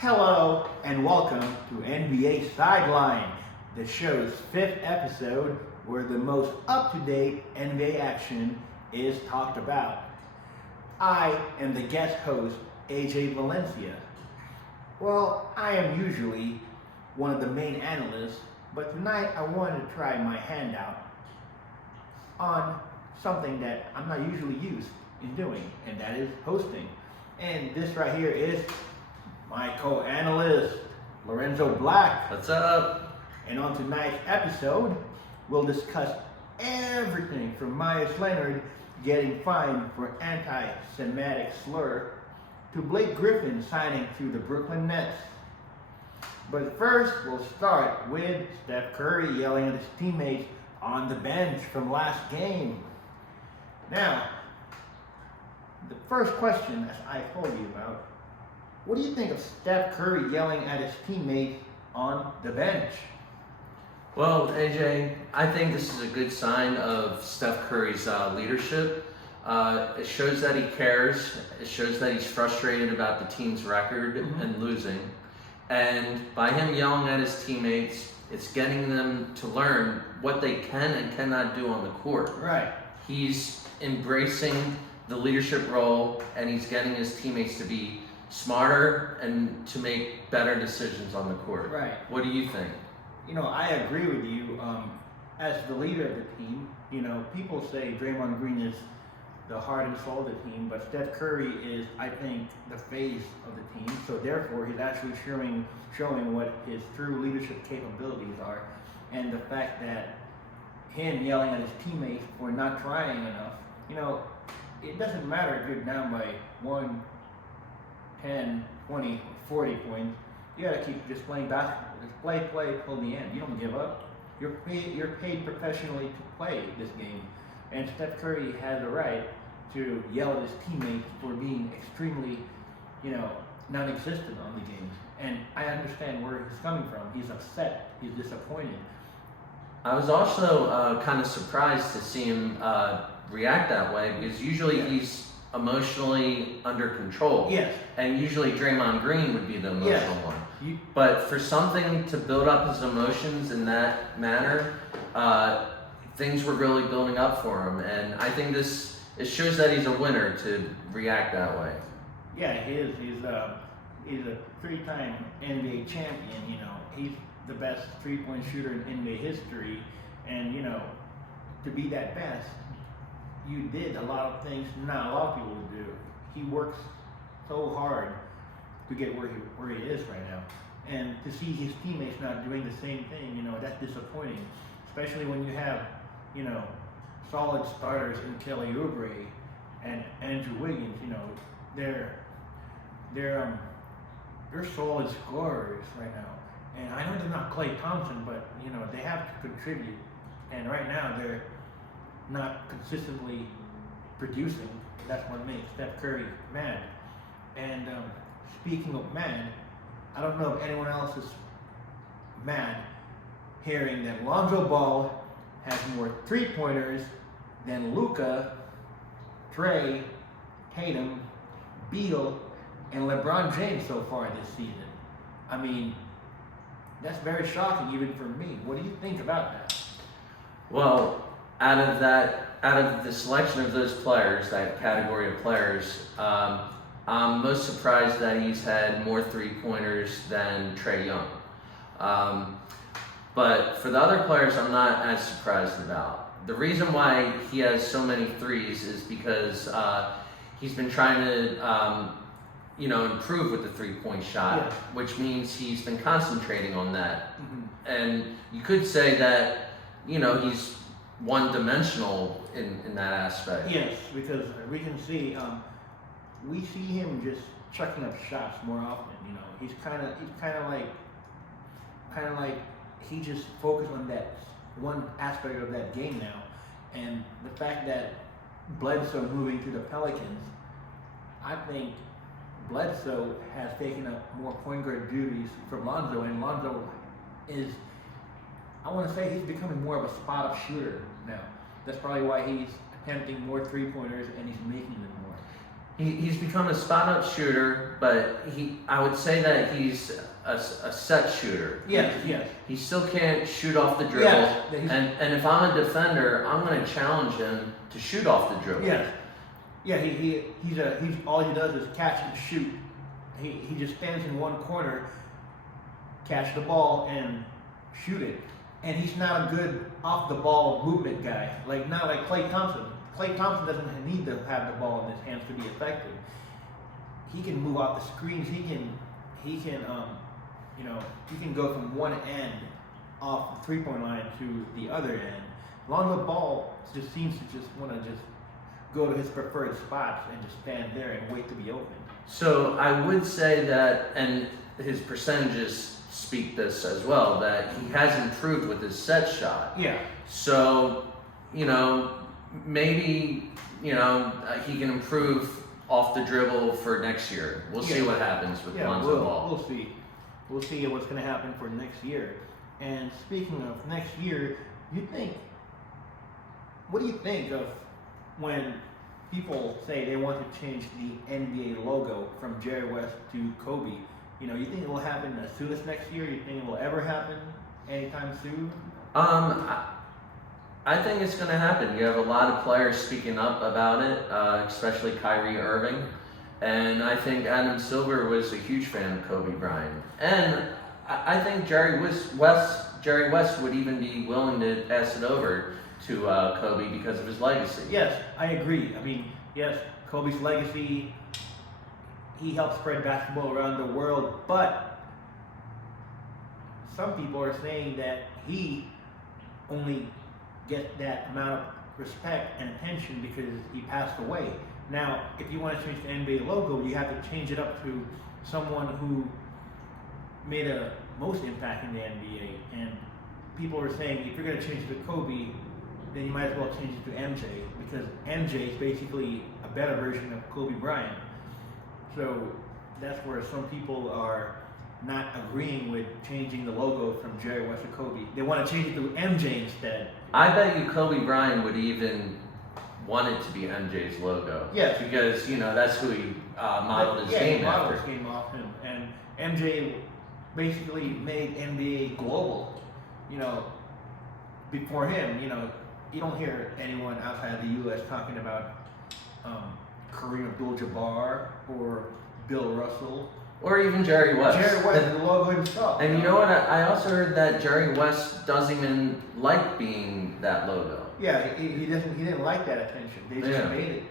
Hello and welcome to NBA Sideline, the show's 5th episode where the most up-to-date NBA action is talked about. I am the guest host, AJ Valencia. Well, I am usually one of the main analysts, but tonight I wanted to try my hand out on something that I'm not usually used in doing, and that is hosting. And this right here is my co-analyst, Lorenzo Black. What's up? And on tonight's episode, we'll discuss everything from Meyers Leonard getting fined for anti-Semitic slur to Blake Griffin signing to the Brooklyn Nets. But first, we'll start with Steph Curry yelling at his teammates on the bench from last game. Now, the first question, as I told you about, what do you think of Steph Curry yelling at his teammates on the bench? Well, AJ, I think this is a good sign of Steph Curry's leadership. It shows that he cares. It shows that he's frustrated about the team's record and losing. And by him yelling at his teammates, it's getting them to learn what they can and cannot do on the court. Right. He's embracing the leadership role, and he's getting his teammates to be smarter and to make better decisions on the court. Right. What do you think? You know, I agree with you. As the leader of the team, you know, people say Draymond Green is the heart and soul of the team, but Steph Curry is, I think, the face of the team. So therefore, he's actually showing what his true leadership capabilities are, and the fact that him yelling at his teammates for not trying enough. You know, it doesn't matter if you're down by 1, 10, 20, 40 points. You gotta keep just playing basketball. Just play till the end. You don't give up. You're paid professionally to play this game. And Steph Curry has a right to yell at his teammates for being extremely, non-existent on the game. And I understand where he's coming from. He's upset. He's disappointed. I was also kind of surprised to see him react that way, because usually he's emotionally under control. Yes. And usually Draymond Green would be the emotional one. But for something to build up his emotions in that manner, things were really building up for him. And I think it shows that he's a winner to react that way. Yeah, he is. He's a 3-time NBA champion. You know, he's the best 3-point shooter in NBA history. And, to be that best, you did a lot of things not a lot of people would do. He works so hard to get where he is right now. And to see his teammates not doing the same thing, that's disappointing. Especially when you have, solid starters in Kelly Oubre and Andrew Wiggins. They're solid scorers right now. And I know they're not Klay Thompson, but they have to contribute. And right now they're not consistently producing. That's what makes Steph Curry mad. And speaking of mad, I don't know if anyone else is mad hearing that Lonzo Ball has more 3-pointers than Luka, Trey, Tatum, Beal, and LeBron James so far this season. I mean, that's very shocking even for me. What do you think about that? Well, out of the selection of those players, that category of players, I'm most surprised that he's had more 3-pointers than Trae Young. But for the other players, I'm not as surprised about. The reason why he has so many threes is because he's been trying to, improve with the 3-point shot, which means he's been concentrating on that. Mm-hmm. And you could say that, he's one-dimensional in that aspect. Yes, because we can see, we see him just chucking up shots more often. He's kind of like he just focused on that one aspect of that game now, and the fact that Bledsoe moving to the Pelicans, I think Bledsoe has taken up more point guard duties from Lonzo, and Lonzo is, I want to say, he's becoming more of a spot-up shooter now. That's probably why he's attempting more 3-pointers and he's making them more. He's become a spot-up shooter, but I would say that he's a set shooter. Yes. He still can't shoot off the dribble. Yes. And if I'm a defender, I'm going to challenge him to shoot off the dribble. Yes. Yeah, he's all he does is catch and shoot. He just stands in one corner, catch the ball and shoot it. And he's not a good off the ball movement guy. Not like Klay Thompson. Klay Thompson doesn't need to have the ball in his hands to be effective. He can move off the screens. He can go from one end off the 3-point line to the other end. As long as the ball just seems to just want to just go to his preferred spots and just stand there and wait to be open. So I would say that, and his percentages speak this as well, that he has improved with his set shot. Yeah. So, maybe, he can improve off the dribble for next year. We'll see what happens with Lonzo Ball. We'll see. We'll see what's going to happen for next year. And speaking of next year, what do you think of when people say they want to change the NBA logo from Jerry West to Kobe? You think it will happen as soon as next year? You think it will ever happen anytime soon? I think it's going to happen. You have a lot of players speaking up about it, especially Kyrie Irving. And I think Adam Silver was a huge fan of Kobe Bryant. And I think Jerry West would even be willing to pass it over to Kobe because of his legacy. Yes, I agree. Yes, Kobe's legacy, he helped spread basketball around the world, but some people are saying that he only gets that amount of respect and attention because he passed away. Now, if you want to change the NBA logo, you have to change it up to someone who made a most impact in the NBA. And people are saying if you're going to change it to Kobe, then you might as well change it to MJ, because MJ is basically a better version of Kobe Bryant. So that's where some people are not agreeing with changing the logo from Jerry West to Kobe. They want to change it to MJ instead. I bet you Kobe Bryant would even want it to be MJ's logo. Yes. Because, that's who he modeled his game modeled after. his game off him. And MJ basically made NBA global. Before him, you don't hear anyone outside the U.S. talking about Kareem Abdul-Jabbar or Bill Russell. Or even Jerry West. Jerry West, the logo himself. And you know what? I also heard that Jerry West doesn't even like being that logo. Yeah, he didn't like that attention. They just made it.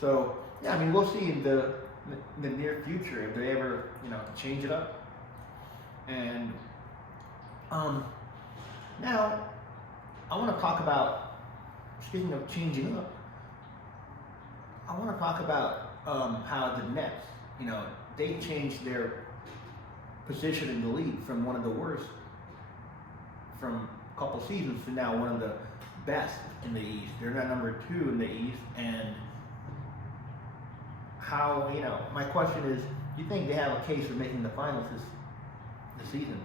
So we'll see in the near future if they ever change it up. And now I want to talk about, speaking of changing up, I want to talk about how the Nets, they changed their position in the league from one of the worst from a couple seasons to now one of the best in the East. They're now number 2 in the East. And how, my question is, do you think they have a case for making the finals this season?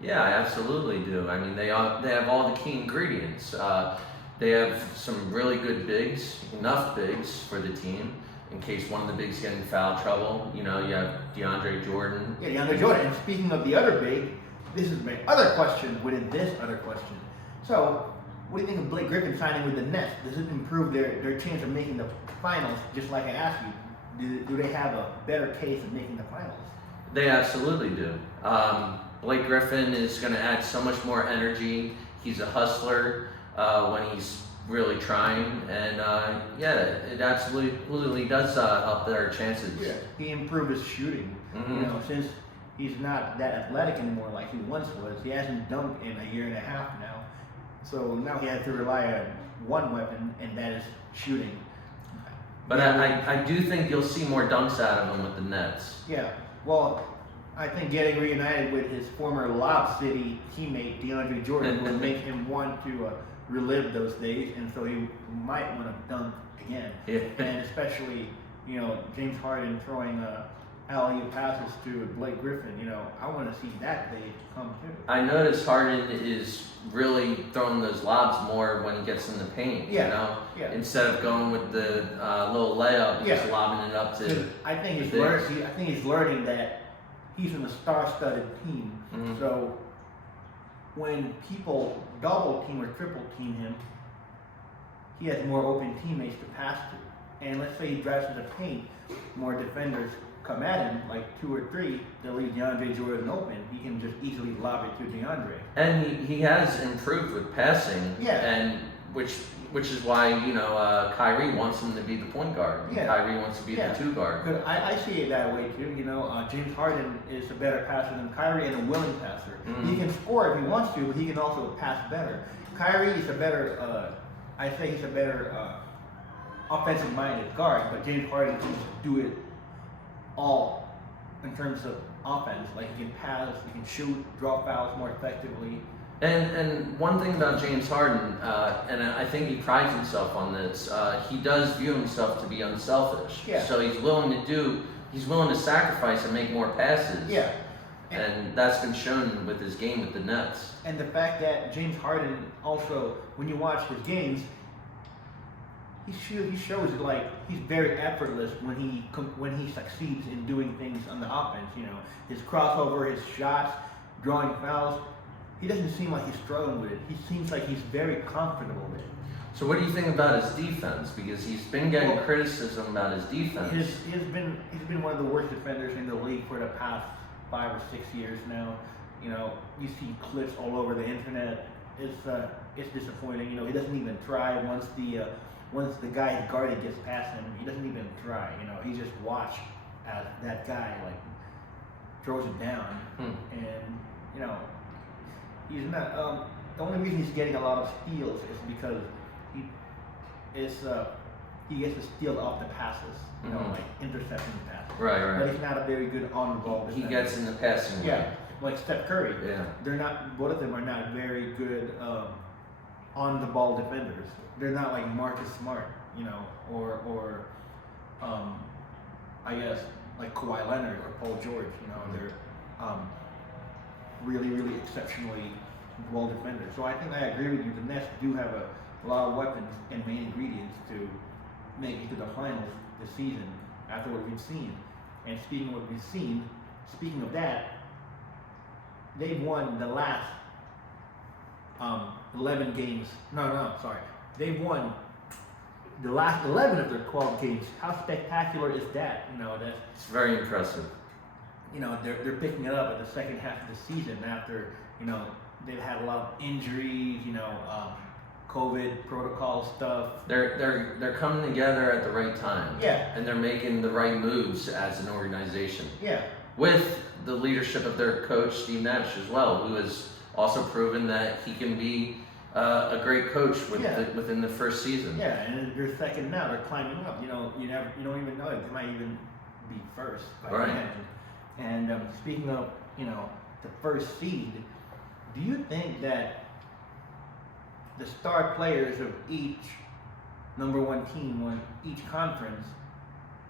Yeah, I absolutely do. They have all the key ingredients. They have some really good bigs, enough bigs for the team in case one of the bigs get in foul trouble. You have DeAndre Jordan. Yeah, DeAndre Jordan. And speaking of the other big, this is my other question within this other question. So, what do you think of Blake Griffin signing with the Nets? Does it improve their chance of making the finals? Just like I asked you, do they have a better case of making the finals? They absolutely do. Blake Griffin is going to add so much more energy. He's a hustler when he's really trying, and it absolutely does help their chances. Yeah, he improved his shooting. Mm-hmm. Since he's not that athletic anymore like he once was. He hasn't dunked in a year and a half now. So now he has to rely on one weapon, and that is shooting. But I do think you'll see more dunks out of him with the Nets. Yeah, well, I think getting reunited with his former Lob City teammate DeAndre Jordan will make him want to relive those days, and so he might want to dunk again. Yeah. And especially, James Harden throwing alley-oop passes to Blake Griffin. You know, I want to see that day come too. I noticed Harden is really throwing those lobs more when he gets in the paint. Yeah. You know, Yeah. instead of going with the little layup, Yeah. just lobbing it up to. I think he's the bigs. learning. I think he's learning that he's in a star-studded team. Mhm. So when people double team or triple team him, he has more open teammates to pass to. And let's say he drives to the paint, more defenders come at him, like 2 or 3, they'll leave DeAndre Jordan open. He can just easily lob it to DeAndre. And he has improved with passing. Yeah. And which is why Kyrie wants him to be the point guard. Yeah. Kyrie wants to be Yeah. the 2 guard. But I see it that way too. James Harden is a better passer than Kyrie and a willing passer. Mhm. He can score if he wants to, but he can also pass better. Kyrie is a better, he's a better offensive-minded guard, but James Harden can just do it all in terms of offense. Like he can pass, he can shoot, draw fouls more effectively. And one thing about James Harden, and I think he prides himself on this, he does view himself to be unselfish. Yeah. So he's willing to sacrifice and make more passes. Yeah. And that's been shown with his game with the Nets. And the fact that James Harden also, when you watch his games, he shows like he's very effortless when he succeeds in doing things on the offense. You know, his crossover, his shots, drawing fouls. He doesn't seem like he's struggling with it. He seems like he's very comfortable with it. So what do you think about his defense? Because he's been getting criticism about his defense. He's been one of the worst defenders in the league for the past 5 or 6 years now. You know, you see clips all over the internet. It's disappointing. You know, he doesn't even try once the guy he guarded gets past him. He doesn't even try. You know, he just watch as that guy like throws it down, and you know, he's not. The only reason he's getting a lot of steals is because he gets to steal off the passes. You know, like intercepting the passes. Right. But he's not a very good on the ball defender. He gets in the passing lane. Yeah, like Steph Curry. Yeah. They're not. Both of them are not very good on the ball defenders. They're not like Marcus Smart, you know, or I guess like Kawhi Leonard or Paul George. You know, they're really, really exceptionally well defenders. So I think I agree with you. The Nets do have a lot of weapons and main ingredients to make it to the finals this season after what we've seen. And speaking of what we've seen, speaking of that, they've won the last 11 games. Sorry. They've won the last 11 of their 12 games. How spectacular is that? You know, that It's very impressive. you know they're picking it up at the second half of the season after they've had a lot of injuries. COVID protocol stuff. They're coming together at the right time. Yeah. And they're making the right moves as an organization. Yeah. With the leadership of their coach, Steve Nash, as well, who has also proven that he can be a great coach within the first season. Yeah, and they're second now. They're climbing up. You don't even know it. They might even be first by Right. the end. And speaking of the first seed, do you think that the star players of each number one team on each conference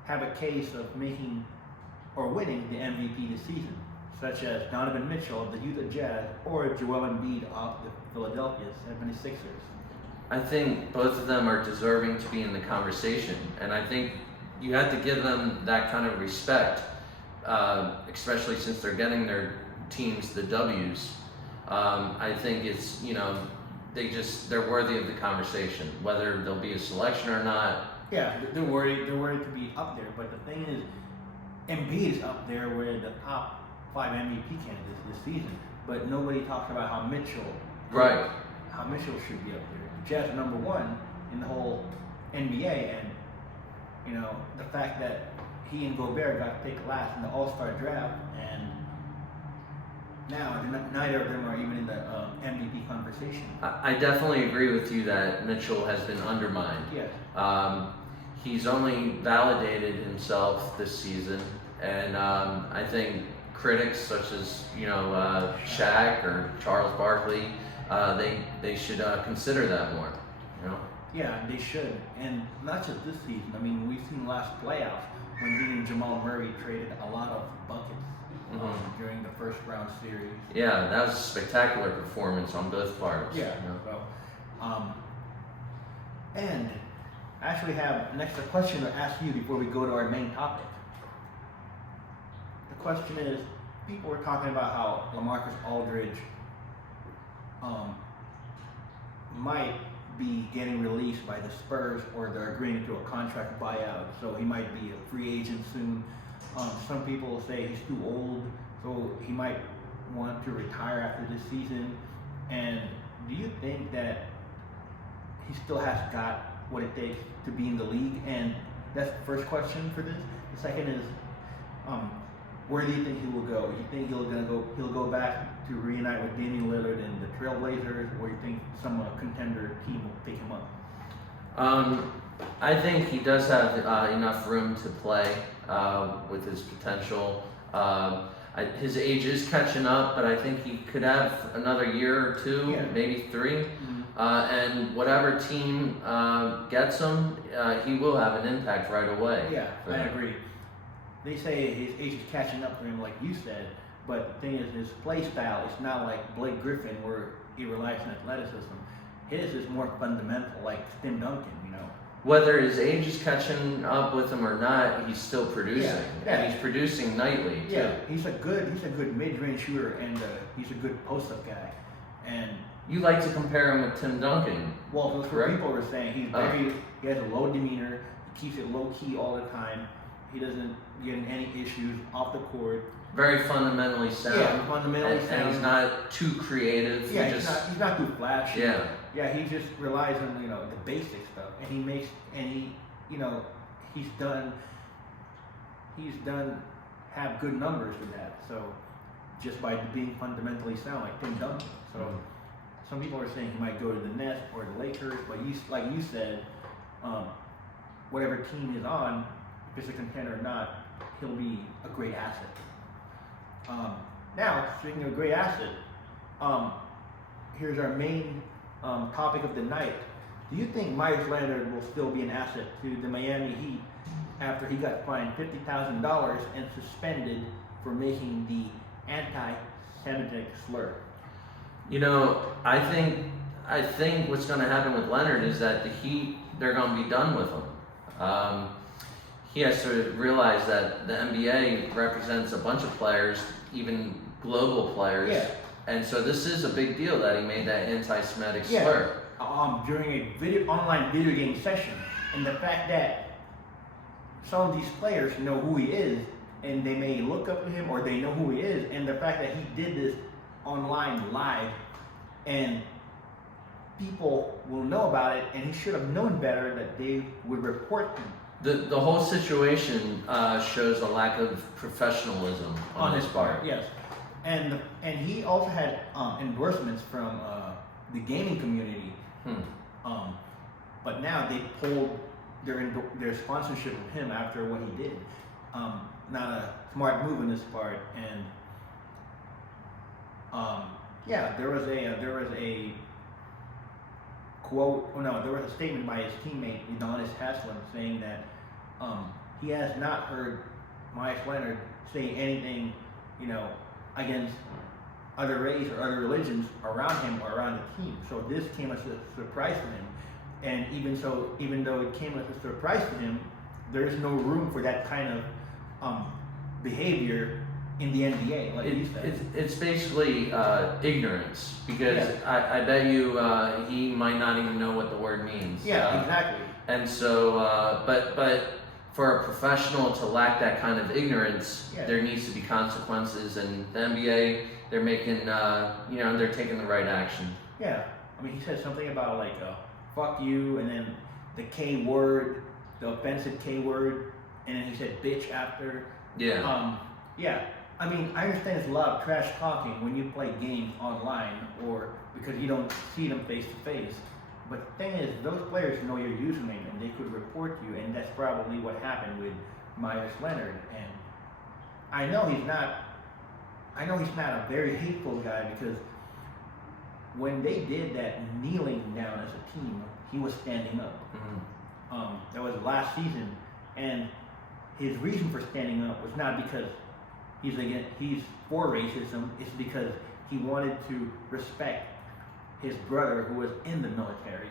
have a case of making or winning the MVP this season, such as Donovan Mitchell of the Utah Jazz or Joel Embiid of the Philadelphia 76ers? I think both of them are deserving to be in the conversation, and I think you have to give them that kind of respect, especially since they're getting their teams the W's. I think it's they're worthy of the conversation, whether there'll be a selection or not. Yeah, they're worried to be up there, but the thing is, Embiid is up there with the top 5 MVP candidates this season, but nobody talks about how Mitchell should be up there. The Jazz are number 1 in the whole NBA, and the fact that he and Gobert got picked last in the All-Star draft, and now neither of them are even in the MVP conversation. I definitely agree with you that Mitchell has been undermined. Yes. He's only validated himself this season, and I think critics such as Shaq or Charles Barkley, they should consider that more. Yeah, they should, and not just this season. I mean, we've seen last playoffs when he and Jamal Murray traded a lot of buckets during the first round series. Yeah, that was a spectacular performance on both parts. Yeah. You know? So, and I actually have an extra question to ask you before we go to our main topic. The question is, people were talking about how LaMarcus Aldridge might be getting released by the Spurs, or they're agreeing to a contract buyout, so he might be a free agent soon. Some people say he's too old, so he might want to retire after this season. And do you think that he still has got what it takes to be in the league? And that's the first question for this. The second is, where do you think he will go? You think he'll go back to reunite with Damian Lillard and the Trailblazers, or you think some contender team will pick him up? I think he does have enough room to play with his potential. His age is catching up, but I think he could have another year or two, maybe 3. And whatever team gets him, he will have an impact right away. Yeah, I agree. They say his age is catching up to him, like you said, but the thing is, his play style is not like Blake Griffin, where he relies on athleticism. His is more fundamental, like Tim Duncan, you know. Whether his age is catching up with him or not, he's still producing. Yeah. And he's producing nightly, too. Yeah, he's a good mid-range shooter, and he's a good post-up guy. And you like to compare him with Tim Duncan. well, that's what people were saying. He has a low demeanor, he keeps it low-key all the time. He doesn't get in any issues off the court. Very fundamentally sound. Yeah, fundamentally sound. And he's not too creative. Yeah, he's not too flashy. Yeah. Yeah, he just relies on, you know, the basic stuff, and he's done have good numbers with that. So just by being fundamentally sound, like Tim Duncan. So some people are saying he might go to the Nets or the Lakers, but like you said, whatever team he's on, if it's a contender or not, he'll be a great asset. Now, speaking of a great asset, here's our main topic of the night. Do you think Meyers Leonard will still be an asset to the Miami Heat after he got fined $50,000 and suspended for making the anti-Semitic slur? You know, I think what's going to happen with Leonard is that the Heat, they're going to be done with him. He has to realize that the NBA represents a bunch of players, even global players. Yeah. And so this is a big deal that he made that anti-Semitic slur. During a online video game session, and the fact that some of these players know who he is, and they may look up to him, or they know who he is, and the fact that he did this online live, and people will know about it, and he should have known better that they would report him. The whole situation shows a lack of professionalism on his part. Yes, and he also had endorsements from the gaming community. But now they pulled their sponsorship of him after what he did. Not a smart move on his part, and there was a quote. Oh no, there was a statement by his teammate Udonis Haslem saying that he has not heard Meyers Leonard say anything, you know, against other race or other religions around him or around the team. So this came as a surprise to him. And even though it came as a surprise to him, there is no room for that kind of behavior in the NBA, like you said. It's basically ignorance, because I bet you he might not even know what the word means. Yeah, exactly. And so, but for a professional to lack that kind of ignorance, there needs to be consequences. And the NBA, they're making, they're taking the right action. Yeah, I mean, he said something about like "fuck you," and then the K word, the offensive K word, and then he said "bitch" after. Yeah. I mean, I understand there's a lot of trash talking when you play games online, or because you don't see them face to face. But the thing is, those players know your username and they could report you, and that's probably what happened with Meyers Leonard. And I know he's not a very hateful guy, because when they did that kneeling down as a team, he was standing up. That was last season, and his reason for standing up was not because he's for racism. It's because he wanted to respect his brother who was in the military,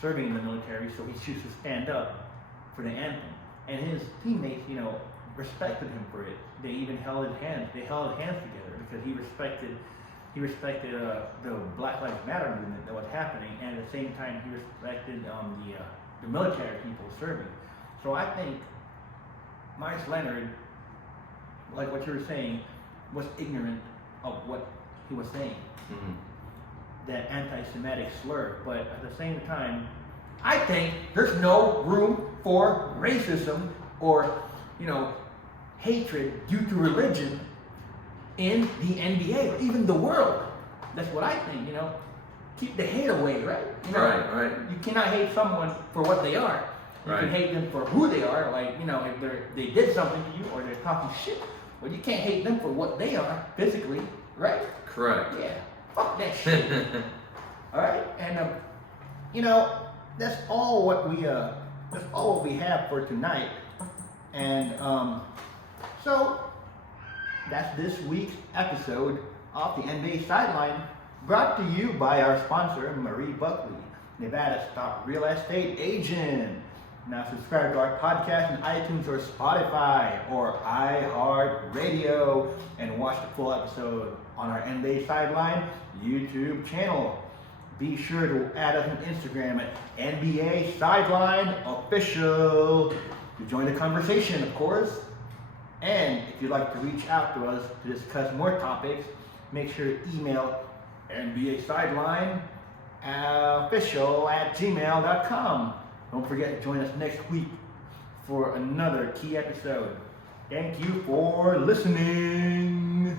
serving in the military. So he chose to stand up for the anthem, and his teammates, respected him for it. They even held his hands. They held hands together because he respected the Black Lives Matter movement that was happening, and at the same time he respected the military people serving. So I think Meyers Leonard, like what you were saying, was ignorant of what he was saying, that anti-Semitic slur. But at the same time, I think there's no room for racism or hatred due to religion in the NBA or even the world. That's what I think. Keep the hate away, right? Right. You cannot hate someone for what they are. You can hate them for who they are. Like, if they did something to you or they're talking shit, well, you can't hate them for what they are physically, right? Correct. Yeah. Fuck that shit. All right, and that's all what we have for tonight, and so that's this week's episode of the NBA Sideline, brought to you by our sponsor, Marie Buckley, Nevada's top real estate agent. Now subscribe to our podcast on iTunes or Spotify or iHeartRadio and watch the full episode on our NBA Sideline YouTube channel. Be sure to add us on Instagram at NBA Sideline Official to join the conversation, of course. And if you'd like to reach out to us to discuss more topics, make sure to email NBA Sideline official@gmail.com. Don't forget to join us next week for another key episode. Thank you for listening.